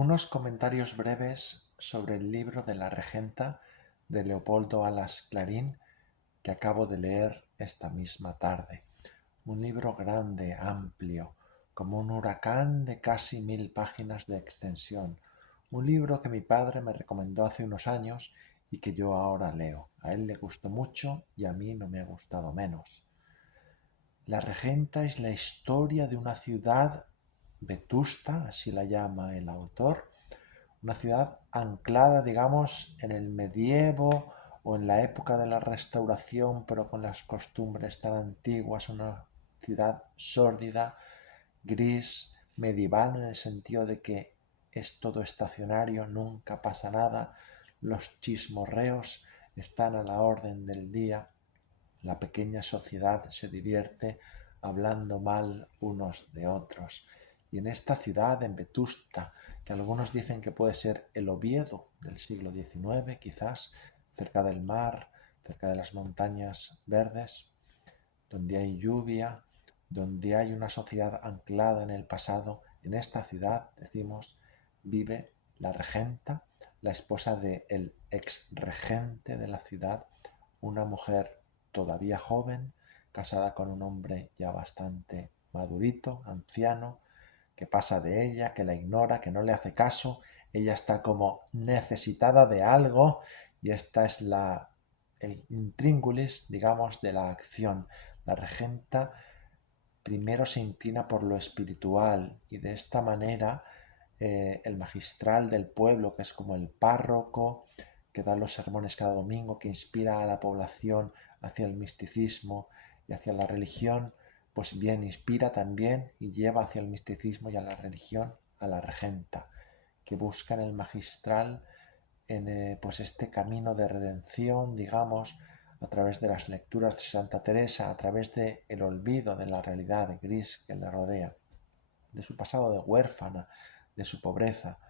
Unos comentarios breves sobre el libro de La Regenta de Leopoldo Alas Clarín que acabo de leer esta misma tarde. Un libro grande, amplio, como un huracán de casi 1000 páginas de extensión. Un libro que mi padre me recomendó hace unos años y que yo ahora leo. A él le gustó mucho y a mí no me ha gustado menos. La Regenta es la historia de una ciudad vetusta, así la llama el autor, una ciudad anclada, digamos, en el medievo o en la época de la Restauración, pero con las costumbres tan antiguas, una ciudad sórdida, gris, medieval en el sentido de que es todo estacionario, nunca pasa nada, los chismorreos están a la orden del día, la pequeña sociedad se divierte hablando mal unos de otros. Y en esta ciudad, en Vetusta, que algunos dicen que puede ser el Oviedo del siglo XIX, quizás, cerca del mar, cerca de las montañas verdes, donde hay lluvia, donde hay una sociedad anclada en el pasado, en esta ciudad, decimos, vive la regenta, la esposa del ex regente de la ciudad, una mujer todavía joven, casada con un hombre ya bastante madurito, anciano, que pasa de ella, que la ignora, que no le hace caso, ella está como necesitada de algo y esta es el intríngulis, digamos, de la acción. La regenta primero se inclina por lo espiritual y de esta manera el magistral del pueblo, que es como el párroco, que da los sermones cada domingo, que inspira a la población hacia el misticismo y hacia la religión, pues bien inspira también y lleva hacia el misticismo y a la religión a la regenta, que busca en el magistral pues este camino de redención, digamos, a través de las lecturas de Santa Teresa, a través del olvido de la realidad gris que le rodea, de su pasado de huérfana, de su pobreza,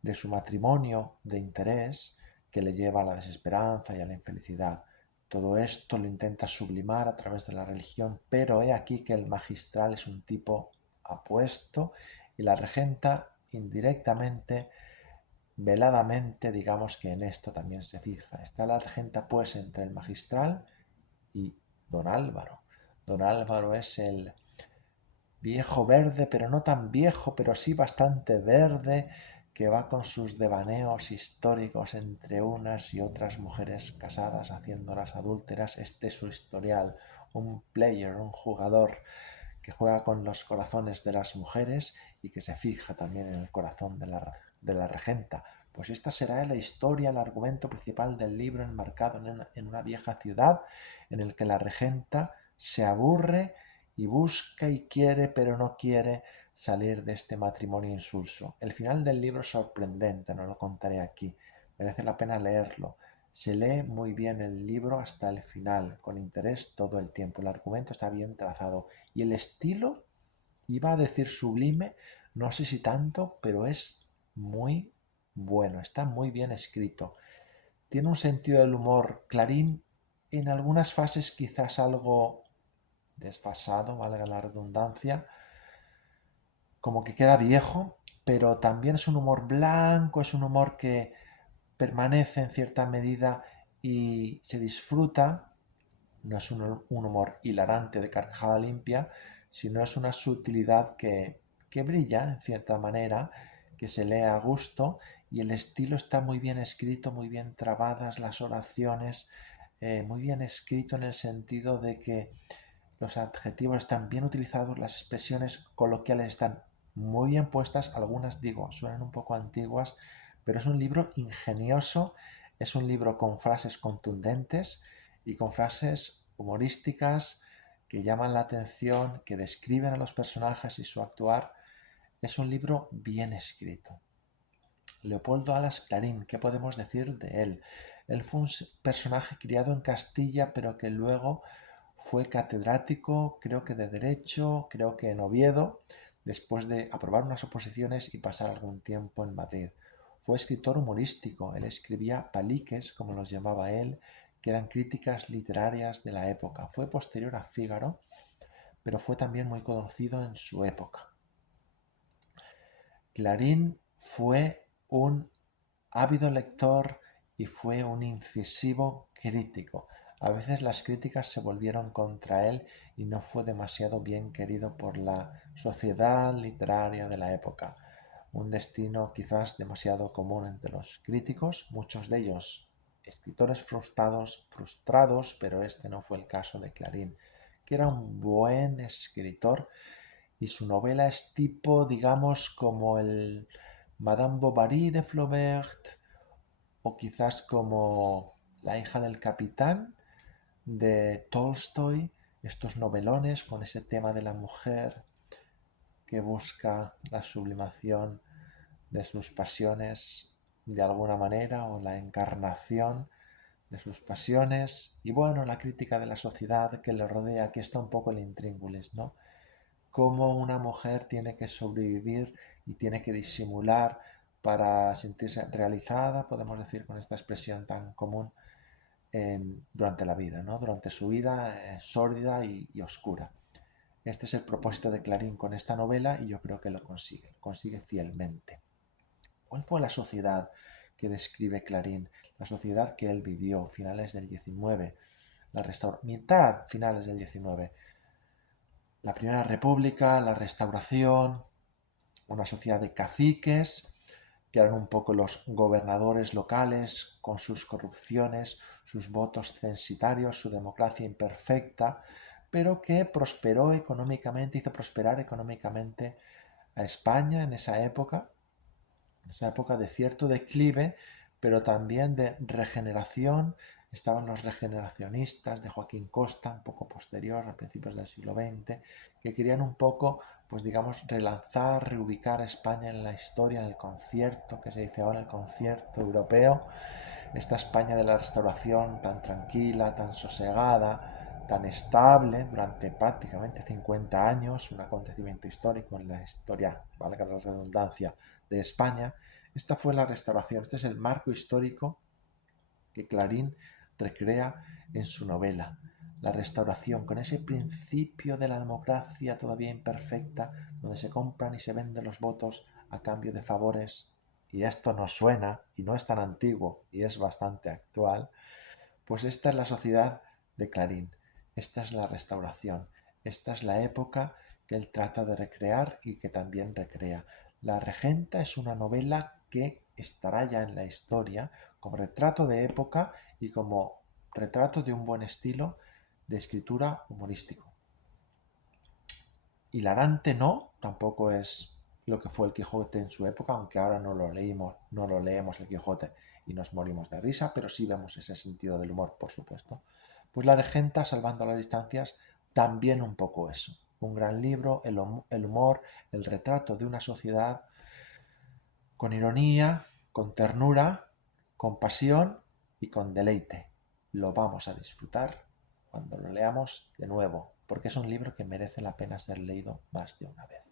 de su matrimonio de interés que le lleva a la desesperanza y a la infelicidad. Todo esto lo intenta sublimar a través de la religión, pero he aquí que el magistral es un tipo apuesto y la regenta indirectamente, veladamente, digamos que en esto también se fija. Está la regenta pues entre el magistral y don Álvaro. Don Álvaro es el viejo verde, pero no tan viejo, pero sí bastante verde, que va con sus devaneos históricos entre unas y otras mujeres casadas, haciéndolas adúlteras. Este es su historial, un player, un jugador que juega con los corazones de las mujeres y que se fija también en el corazón de la regenta. Pues esta será la historia, el argumento principal del libro, enmarcado en una vieja ciudad en el que la regenta se aburre y busca y quiere, pero no quiere salir de este matrimonio insulso. El final del libro es sorprendente, no lo contaré aquí, merece la pena leerlo. Se lee muy bien el libro hasta el final, con interés todo el tiempo. El argumento está bien trazado y el estilo, iba a decir sublime, no sé si tanto, pero es muy bueno, está muy bien escrito. Tiene un sentido del humor Clarín, en algunas fases quizás algo desfasado, valga la redundancia, como que queda viejo, pero también es un humor blanco, es un humor que permanece en cierta medida y se disfruta. No es un humor hilarante de carcajada limpia, sino es una sutilidad que brilla en cierta manera, que se lee a gusto y el estilo está muy bien escrito, muy bien trabadas las oraciones, muy bien escrito en el sentido de que los adjetivos están bien utilizados, las expresiones coloquiales están muy bien puestas, algunas digo, suenan un poco antiguas, pero es un libro ingenioso, es un libro con frases contundentes y con frases humorísticas que llaman la atención, que describen a los personajes y su actuar. Es un libro bien escrito. Leopoldo Alas Clarín, ¿qué podemos decir de él? Él fue un personaje criado en Castilla, pero que luego fue catedrático, creo que de Derecho, creo que en Oviedo, después de aprobar unas oposiciones y pasar algún tiempo en Madrid. Fue escritor humorístico, él escribía paliques, como los llamaba él, que eran críticas literarias de la época. Fue posterior a Fígaro, pero fue también muy conocido en su época. Clarín fue un ávido lector y fue un incisivo crítico. A veces las críticas se volvieron contra él y no fue demasiado bien querido por la sociedad literaria de la época. Un destino quizás demasiado común entre los críticos, muchos de ellos escritores frustrados, pero este no fue el caso de Clarín, que era un buen escritor y su novela es tipo, digamos, como el Madame Bovary de Flaubert o quizás como La hija del capitán de Tolstoy, estos novelones con ese tema de la mujer que busca la sublimación de sus pasiones de alguna manera o la encarnación de sus pasiones y bueno, la crítica de la sociedad que le rodea, aquí está un poco el intríngulis, ¿no? Cómo una mujer tiene que sobrevivir y tiene que disimular para sentirse realizada, podemos decir con esta expresión tan común, durante la vida, ¿no? Durante su vida sórdida y oscura. Este es el propósito de Clarín con esta novela y yo creo que lo consigue fielmente. ¿Cuál fue la sociedad que describe Clarín? La sociedad que él vivió, finales del XIX, mitad finales del XIX. La Primera República, la Restauración, una sociedad de caciques, que eran un poco los gobernadores locales, con sus corrupciones, sus votos censitarios, su democracia imperfecta, pero que prosperó económicamente, hizo prosperar económicamente a España en esa época de cierto declive, pero también de regeneración. Estaban los regeneracionistas de Joaquín Costa, un poco posterior, a principios del siglo XX, que querían un poco, pues digamos, relanzar, reubicar a España en la historia, en el concierto, que se dice ahora el concierto europeo, esta España de la Restauración tan tranquila, tan sosegada, tan estable durante prácticamente 50 años, un acontecimiento histórico en la historia, valga la redundancia, de España. Esta fue la Restauración, este es el marco histórico que Clarín recrea en su novela. La Restauración, con ese principio de la democracia todavía imperfecta, donde se compran y se venden los votos a cambio de favores, y esto nos suena y no es tan antiguo y es bastante actual, pues esta es la sociedad de Clarín, esta es la Restauración, esta es la época que él trata de recrear y que también recrea. La Regenta es una novela que estará ya en la historia como retrato de época y como retrato de un buen estilo de escritura humorístico. Hilarante no, tampoco es lo que fue el Quijote en su época, aunque ahora no lo leemos el Quijote y nos morimos de risa, pero sí vemos ese sentido del humor, por supuesto. Pues La Regenta, salvando las distancias, también un poco eso. Un gran libro, el humor, el retrato de una sociedad con ironía, con ternura, con pasión y con deleite. Lo vamos a disfrutar cuando lo leamos de nuevo, porque es un libro que merece la pena ser leído más de una vez.